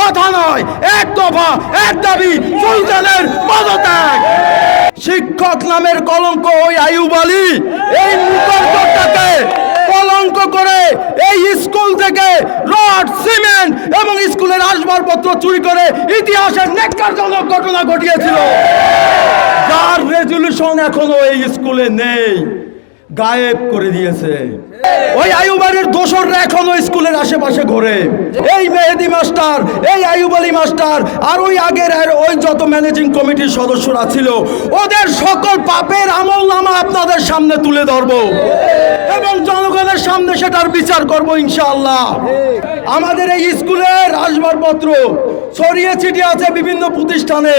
কথা নয়, এক দফা, এক দাবি, সুলতানের পদত্যাগ। শিক্ষক নামের কলঙ্ক ওই আয়ুব আলী, এই মুখটাকে কলঙ্ক করে এই স্কুল থেকে রড, সিমেন্ট এবং স্কুলের আসবাবপত্র চুরি করে ইতিহাসের নেককারজনক ঘটনা ঘটিয়েছিল। যার রেজলিউশন এখনও এই স্কুলে নেই। গায়েব করে দিয়েছে। ওই আয়ুবাড়ির দোসররা এখনও স্কুলের আশেপাশে ঘোরে। এই মেহেদি মাস্টার, এই আয়ুব আলী মাস্টার, আর ওই আগের আর ওই যত ম্যানেজিং কমিটির সদস্যরা ছিল, ওদের সকল পাপের আমল নামা আপনাদের সামনে তুলে ধরবো। এবং জনগণের সামনে সেটার বিচার করব ইনশাআল্লাহ। আমাদের এই স্কুলের আসবাবপত্র ছড়িয়ে ছিটিয়ে আছে বিভিন্ন প্রতিষ্ঠানে।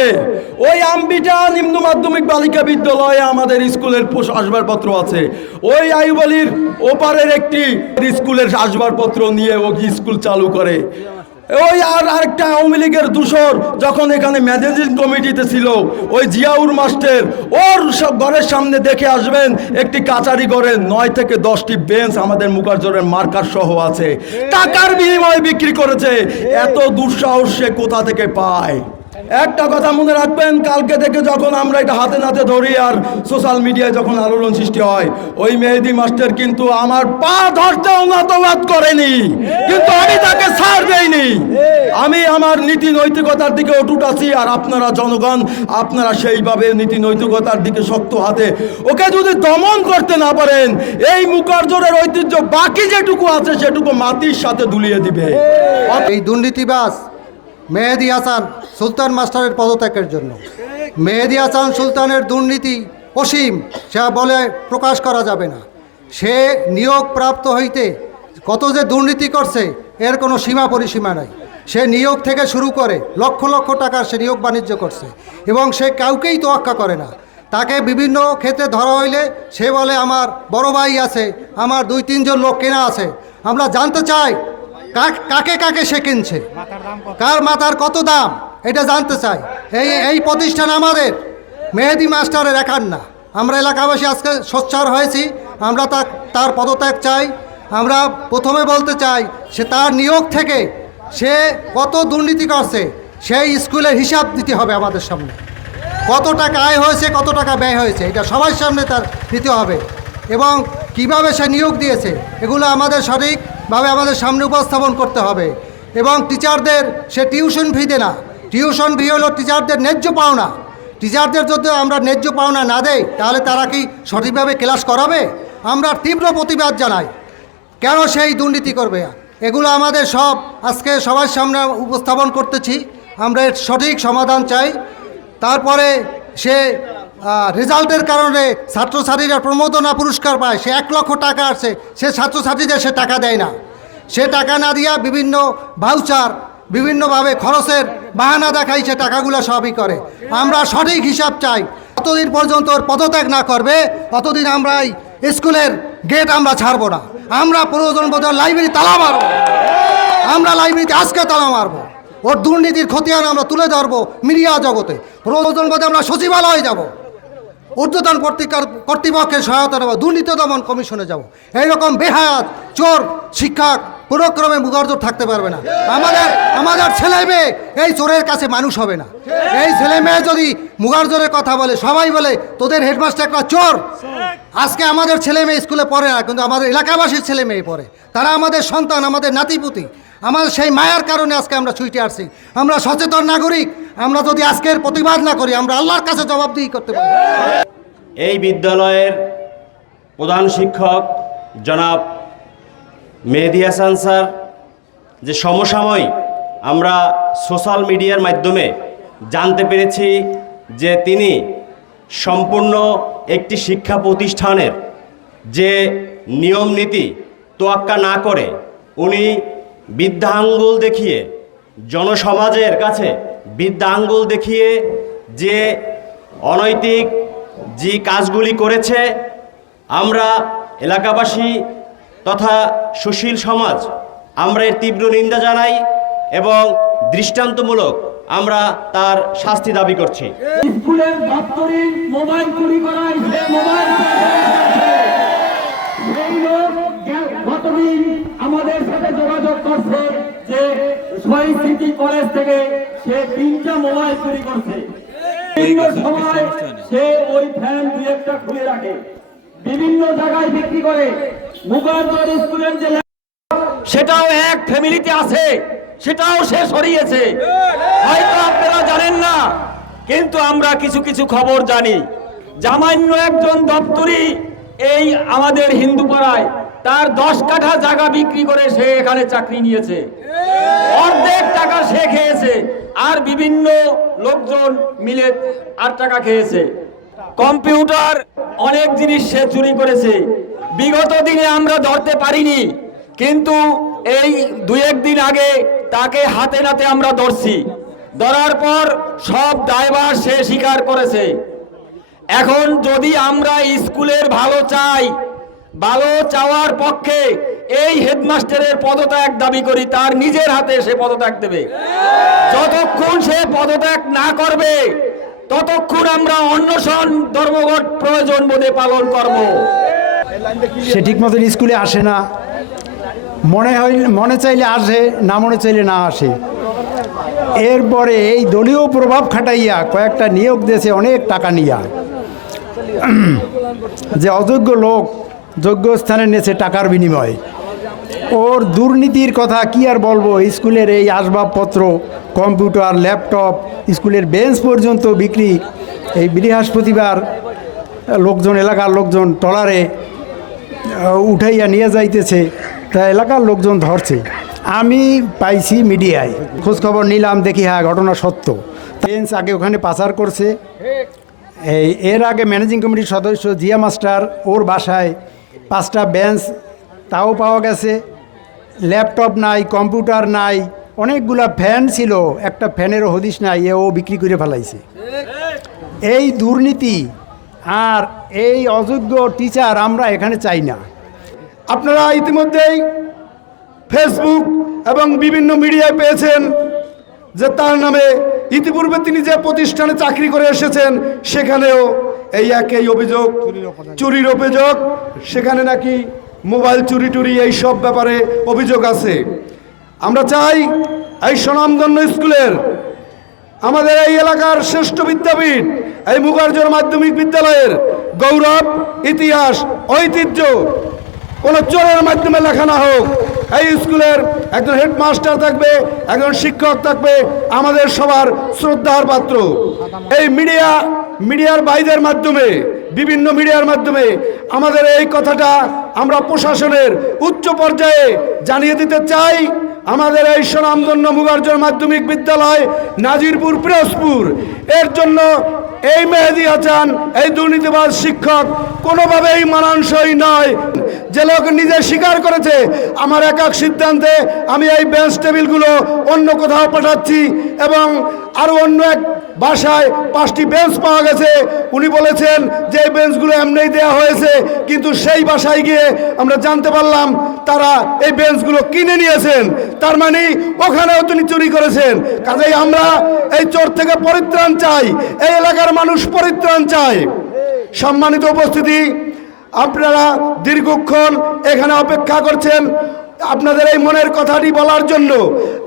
ওই আম্বিটা নিম্ন মাধ্যমিক বালিকা বিদ্যালয়ে আমাদের স্কুলের আসবাবপত্র আছে। ওই আইবলির ওপারের একটি স্কুলের আসবাবপত্র নিয়ে ও স্কুল চালু করে। ওই আর আরেকটা আওয়ামী লীগের দূষর যখন এখানে ম্যানেজিং কমিটিতে ছিল, ওই জিয়াউর মাস্টের, ওর সব ঘরের সামনে দেখে আসবেন, একটি কাচারি ঘরে নয় থেকে দশটি বেঞ্চ আমাদের মুখার্জনের মার্কার সহ আছে। টাকার বিনিময়ে বিক্রি করেছে। এত দুঃসাহস সে কোথা থেকে পায়? একটা কথা মনে রাখবেন, কালকে থেকে যখন আমরা এটা হাতে নাতে ধরি আর সোশ্যাল মিডিয়ায় যখন আলোড়ন সৃষ্টি হয়, ওই মেহেদি মাস্টার কিন্তু আমার পা ধরতেও নতবাদ করেনি, কিন্তু আমি তাকে ছাড় দেইনি। আমি আমার নীতি নৈতিকতার দিকে অটুট আছি আর আপনারা জনগণ, আপনারা সেইভাবে নীতি নৈতিকতার দিকে শক্ত হাতে, ওকে যদি দমন করতে না পারেন, এই মুখার্জনের ঐতিহ্য বাকি যেটুকু আছে সেটুকু মাটির সাথে দুলিয়ে দিবে। এই দুর্নীতিবাজ মেহেদি হাসান সুলতান মাস্টারের পদত্যাগের জন্য। মেহেদি হাসান সুলতানের দুর্নীতি অসীম, সে বলে প্রকাশ করা যাবে না। সে নিয়োগ প্রাপ্ত হইতে কত যে দুর্নীতি করছে, এর কোনো সীমা পরিসীমা নাই। সে নিয়োগ থেকে শুরু করে লক্ষ লক্ষ টাকার সে নিয়োগ বাণিজ্য করছে এবং সে কাউকেই তোয়াক্কা করে না। তাকে বিভিন্ন ক্ষেত্রে ধরা হইলে সে বলে, আমার বড় ভাই আছে, আমার দুই তিনজন লোক কেনা আছে, আমরা জানতে চাই কাক- কাকে সে কিনছে? কার মাথার কত দাম? এটা জানতে চাই। এই এই প্রতিষ্ঠান আমাদের। মেহেদি মাস্টারের একার না আমরা এলাকাবাসী আজকে সোচ্চার হয়েছি। আমরা তা, তার পদত্যাগ চাই। আমরা প্রথমে বলতে চাই, সে তার নিয়োগ থেকে সে কত দুর্নীতি করছে, সেই স্কুলের হিসাব দিতে হবে আমাদের সামনে। কত টাকা আয় হয়েছে, কত টাকা ব্যয় হয়েছে, এটা সবার সামনে তার দিতে হবে। এবং কীভাবে সে নিয়োগ দিয়েছে, এগুলো আমাদের সঠিকভাবে আমাদের সামনে উপস্থাপন করতে হবে। এবং টিচারদের সে টিউশন ফি দেয় না। টিউশন ফি হলো টিচারদের ন্যায্য পাওনা। টিচারদের যদি আমরা ন্যায্য পাওনা না দেই, তাহলে তারা কি সঠিকভাবে ক্লাস করাবে? আমরা তীব্র প্রতিবাদ জানাই। কেন সেই দুর্নীতি করবে? এগুলো আমাদের সব আজকে সবার সামনে উপস্থাপন করতেছি। আমরা এর সঠিক সমাধান চাই। তারপরে সে রেজাল্টের কারণে ছাত্রছাত্রীরা প্রমোদনা পুরস্কার পায়। সে এক লক্ষ টাকা আসছে সে ছাত্রছাত্রীদের সে টাকা দেয় না। সে টাকা না দিয়া বিভিন্ন ভাউচার বিভিন্নভাবে খরচের বাহানা দেখাই সে টাকাগুলো সবই করে। আমরা সঠিক হিসাব চাই। ততদিন পর্যন্ত ওর পদত্যাগ না করবে, ততদিন আমরা এই স্কুলের গেট আমরা ছাড়বো না। আমরা প্রয়োজন বোধ লাইব্রেরি তালা মারবো। আমরা লাইব্রেরিতে আজকে তালা মারবো। ওর দুর্নীতির খতিয়ান আমরা তুলে ধরবো মিডিয়া জগতে। প্রয়োজন বোধে আমরা সচিবালয়ে যাব। ঊর্ধ্বতন কর্তৃপক্ষের সহায়তা নেব। দুর্নীতি দমন কমিশনে যাব। এইরকম বেহায়াত চোর শিক্ষক পুরোক্রমে মুগার্জর থাকতে পারবে না। আমাদের আমাদের ছেলে মেয়ে এই চোরের কাছে মানুষ হবে না। এই ছেলে মেয়ে যদি মুগার্জরের কথা বলে, সবাই বলে, তোদের হেডমাস্টার একটা চোর। আজকে আমাদের ছেলে মেয়ে স্কুলে পড়ে না, কিন্তু আমাদের এলাকাবাসীর ছেলে মেয়ে পড়ে। তারা আমাদের সন্তান, আমাদের নাতিপুতি। আমাদের সেই মায়ার কারণে আজকে আমরা ছুটে আসছি। আমরা সচেতন নাগরিক। আমরা যদি আজকের প্রতিবাদ না করি, আমরা আল্লাহর কাছে জবাবদিহি করতে পারি এই বিদ্যালয়ের প্রধান শিক্ষক জনাব মেহেদি হাসান স্যার, যে সমসাময়িক আমরা সোশ্যাল মিডিয়ার মাধ্যমে জানতে পেরেছি যে তিনি সম্পূর্ণ একটি শিক্ষা প্রতিষ্ঠানের যে নিয়ম নীতি তোয়াক্কা না করে উনি বিদ্যা আঙ্গুল দেখিয়ে জনসমাজের কাছে বিদ্যা আঙ্গুল দেখিয়ে যে অনৈতিক যে কাজগুলি করেছে, আমরা এলাকাবাসী তথা সুশীল সমাজ আমরা এর তীব্র নিন্দা জানাই এবং দৃষ্টান্তমূলক আমরা তার শাস্তি দাবি করছি। স্কুলের দপ্তরে মোবাইল চুরি করায় মোবাইল এই লোক গে- গতদিন আমাদের সাথে যোগাযোগ করছে যে সিটি কলেজ থেকে সে তিনটা মোবাইল চুরি করছে। সময় সে ওই ফ্যান দুই একটা খুলে রাখে। বিভিন্ন জায়গায় বিক্রি করে স্কুলের যে সেটাও এক ফ্যামিলিতে আছে, সেটাও সে সরিয়েছে। হয়তো আপনারা জানেন না, কিন্তু আমরা কিছু কিছু খবর জানি। জামান্য একজন দপ্তরি এই আমাদের হিন্দু পাড়ায় তার দশ কাঠা জায়গা বিক্রি করে সে এখানে চাকরি নিয়েছে। অর্ধেক টাকা সে খেয়েছে, আর বিভিন্ন লোকজন মিলে আর টাকা খেয়েছে। কম্পিউটার অনেক জিনিস সে চুরি করেছে। বিগত দিনে আমরা ধরতে পারিনি, কিন্তু এই দুই একদিন আগে তাকে হাতে নাতে আমরা ধরছি। ধরার পর সব দায়ভার সে স্বীকার করেছে। এখন যদি আমরা স্কুলের ভালো চাই, ভালো চাওয়ার পক্ষে এই হেডমাস্টারের পদত্যাগ দাবি করি, তার নিজের হাতে সে পদত্যাগ দেবে। যতক্ষণ সে পদত্যাগ না করবে ততক্ষণ আমরা অন্বেষণ, ধর্মঘট, প্রয়োজন বোধে পালন করব। সে ঠিক মতন স্কুলে আসে না। মনে হয়, মনে চাইলে আসে, না মনে চাইলে না আসে। এরপরে এই দলীয় প্রভাব খাটাইয়া কয়েকটা নিয়োগ দিয়েছে, অনেক টাকা নিয়া। যে অযোগ্য লোক যোগ্য স্থানে নিয়েছে টাকার বিনিময়ে। ওর দুর্নীতির কথা কি আর বলব? স্কুলের এই আসবাবপত্র কম্পিউটার ল্যাপটপ স্কুলের বেঞ্চ পর্যন্ত বিক্রি। এই বৃহস্পতিবার লোকজন এলাকার লোকজন ট্রলারে আহ, উঠাইয়া নিয়ে যাইতেছে। তা এলাকার লোকজন ধরছে। আমি পাইছি মিডিয়ায়। খোঁজখবর নিলাম দেখি হ্যাঁ ঘটনা সত্য। বেঞ্চ আগে ওখানে পাচার করছে। এই এর আগে ম্যানেজিং কমিটির সদস্য জিয়া মাস্টার ওর বাসায় পাঁচটা বেঞ্চ তাও পাওয়া গেছে। ল্যাপটপ নাই, কম্পিউটার নাই, অনেকগুলা ফ্যান ছিল, একটা ফ্যানেরও হদিস নাই এ ও বিক্রি করে ফেলাইছে। এই দুর্নীতি আর এই অযোগ্য টিচার আমরা এখানে চাই না। আপনারা ইতিমধ্যেই ফেসবুক এবং বিভিন্ন মিডিয়ায় পেয়েছেন যে তার নামে ইতিপূর্বে তিনি যে প্রতিষ্ঠানে চাকরি করে এসেছেন, সেখানেও এই একই অভিযোগ, চুরির অভিযোগ, সেখানে নাকি মোবাইল চুরি টুরি এই সব ব্যাপারে অভিযোগ আছে। আমরা চাই এই স্বনামধন্য স্কুলের আমাদের এই এলাকার শ্রেষ্ঠ বিদ্যাপীঠ, এই মুখার্জর মাধ্যমিক বিদ্যালয়ের গৌরব, ইতিহাস, ঐতিহ্য কোনো চোরের মাধ্যমে লেখা না হোক, এই স্কুলের একজন হেডমাস্টার থাকবে, একজন শিক্ষক থাকবে, আমাদের সবার শ্রদ্ধার পাত্র। এই মিডিয়া, মিডিয়ার বাইদের মাধ্যমে বিভিন্ন মিডিয়ার মাধ্যমে আমাদের এই কথাটা আমরা প্রশাসনের উচ্চ পর্যায়ে জানিয়ে দিতে চাই। আমাদের এই স্বনামধন্য মুগার্জন মাধ্যমিক বিদ্যালয় নাজিরপুর পিরোজপুর। এর জন্য এই মেহেদি হাসান, এই দুর্নীতিবাদ শিক্ষক কোনোভাবেই মানানসই নয়। যে লোক নিজে স্বীকার করেছে, আমার একক সিদ্ধান্তে আমি এই বেঞ্চ টেবিলগুলো অন্য কোথাও পাঠাচ্ছি এবং আরও অন্য এক বাসায় পাঁচটি বেঞ্চ পাওয়া গেছে। উনি বলেছেন যে এই বেঞ্চগুলো এমনিই দেওয়া হয়েছে, কিন্তু সেই বাসায় গিয়ে আমরা জানতে পারলাম তারা এই বেঞ্চগুলো কিনে নিয়েছেন। তার মানে ওখানেও তিনি চুরি করেছেন। কাজেই আমরা এই চোর থেকে পরিত্রাণ চাই, এই এলাকার মানুষ পরিত্রাণ চায়। সম্মানিত উপস্থিতি আপনারা দীর্ঘক্ষণ এখানে অপেক্ষা করছেন আপনাদের এই মনের কথাটি বলার জন্য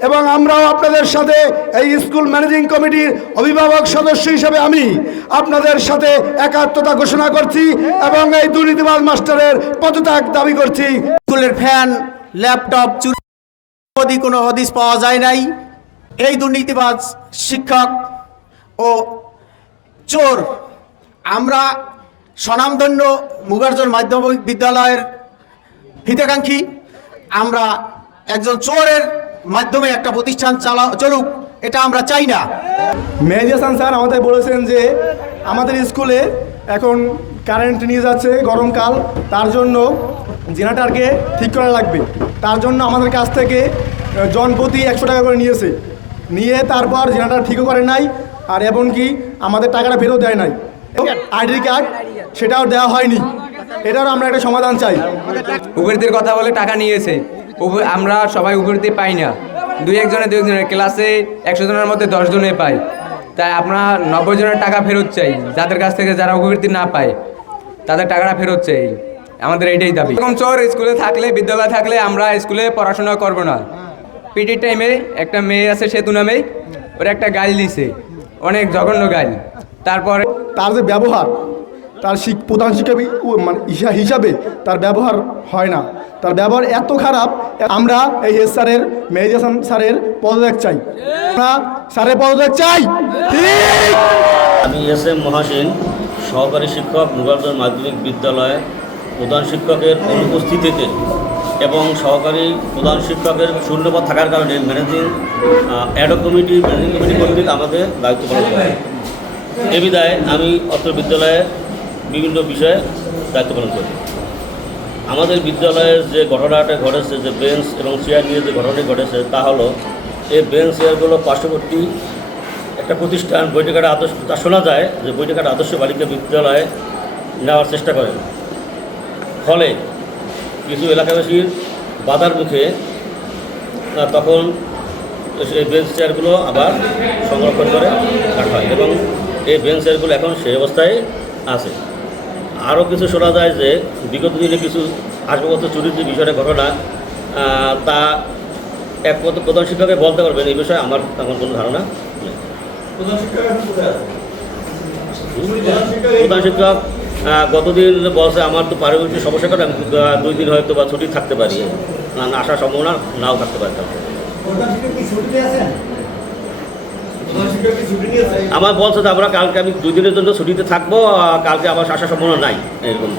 এবং আমরাও আপনাদের সাথে এই স্কুল ম্যানেজিং কমিটির অভিভাবক সদস্য হিসেবে আমি আপনাদের সাথে একাত্মতা ঘোষণা করছি এবং এই দুর্নীতিবাজ মাস্টারের পদত্যাগ দাবি করছি। স্কুলের ফ্যান, ল্যাপটপ চুরি কোনো হদিস পাওয়া যায় নাই। এই দুর্নীতিবাজ শিক্ষক ও চোর, আমরা স্বনামধন্য মুগার্জন মাধ্যমিক বিদ্যালয়ের হিতাকাঙ্ক্ষী। আমরা একজন চোরের মাধ্যমে একটা প্রতিষ্ঠান চালা চলুক, এটা আমরা চাই না। হাসান স্যার আমাদের বলেছেন যে আমাদের স্কুলে এখন কারেন্ট নিয়ে যাচ্ছে গরমকাল, তার জন্য জেনারেটারকে ঠিক করা লাগবে। তার জন্য আমাদের কাছ থেকে জনপ্রতি একশো টাকা করে নিয়েছে। নিয়ে তারপর জেনারেটার ঠিকও করে নাই, আর এমনকি আমাদের টাকাটা ফেরত দেয় নাই। আইডি কার্ড সেটাও দেওয়া হয়নি। এটারও আমরা একটা সমাধান চাই। উপরীতির কথা বলে টাকা নিয়েছে। আমরা সবাই উপরীতি পাই না। দুই একজনে দুই একজনের ক্লাসে একশো জনের মধ্যে দশ জনে পাই তাই আমরা নব্বই জনের টাকা ফেরত চাই। যাদের কাছ থেকে যারা উপবৃত্তি না পায় তাদের টাকাটা ফেরত চাই। আমাদের এটাই দাবি। এরকম চোর স্কুলে থাকলে বিদ্যালয়ে থাকলে আমরা স্কুলে পড়াশোনা করব না। পিটির টাইমে একটা মেয়ে আছে সেতু নামে ওরা একটা গাল দিছে। অনেক জঘন্য গাল। তারপরে তার যে ব্যবহার তার শিক, প্রধান শিক্ষক মানে হিসাবে তার ব্যবহার হয় না। তার ব্যবহার এত খারাপ, আমরা এই এস স্যারের হাসান স্যারের পদত্যাগ চাই। আমরা স্যারের পদত্যাগ চাই। আমি এস এম মহাসিন, সহকারী শিক্ষক মুগারদর মাধ্যমিক বিদ্যালয়ে প্রধান শিক্ষকের অনুপস্থিতিতে এবং সহকারী প্রধান শিক্ষকের শূন্যপদ থাকার কারণে managing ad hoc committee managing committee কর্তৃক আমাদের দায়িত্ব পালন করে এ বিদায় আমি অত্র বিদ্যালয়ে বিভিন্ন বিষয়ে দায়িত্ব পালন করি। আমাদের বিদ্যালয়ের যে ঘটনাটা ঘটেছে, যে বেঞ্চ এবং চেয়ার নিয়ে যে ঘটনাটি ঘটেছে, তা হলো, এই বেঞ্চ চেয়ারগুলো পার্শ্ববর্তী একটা প্রতিষ্ঠান, বৈঠকের আদর্শ, তা শোনা যায় যে বৈঠকের আদর্শ বালিকা বিদ্যালয়ে নেওয়ার চেষ্টা করেন। ফলে কিছু এলাকাবাসীর বাধার মুখে তখন এই বেঞ্চ চেয়ারগুলো আবার সংরক্ষণ করে রাখা হয় এবং এই বেঞ্চ চেয়ারগুলো এখন সেই অবস্থায় আছে। আরও কিছু শোনা যায় যে বিগত দিনে কিছু আসবাবপত্র চুরির যে বিষয়টা ঘটনা তা এক প্রধান শিক্ষকে বলতে পারবেন। এই বিষয়ে আমার তেমন কোনো ধারণা নেই। প্রধান শিক্ষক গতদিন বলছে আমার তো পারিবারিক সমস্যা করে আমি দুই দিন হয়তো বা ছুটি থাকতে পারি। না আসার সম্ভাবনা নাও থাকতে পারে। আমার বলছে যে আমরা কালকে আমি দুই দিনের জন্য ছুটিতে থাকব কালকে আমার আসার সম্ভাবনা নাই, এরকম।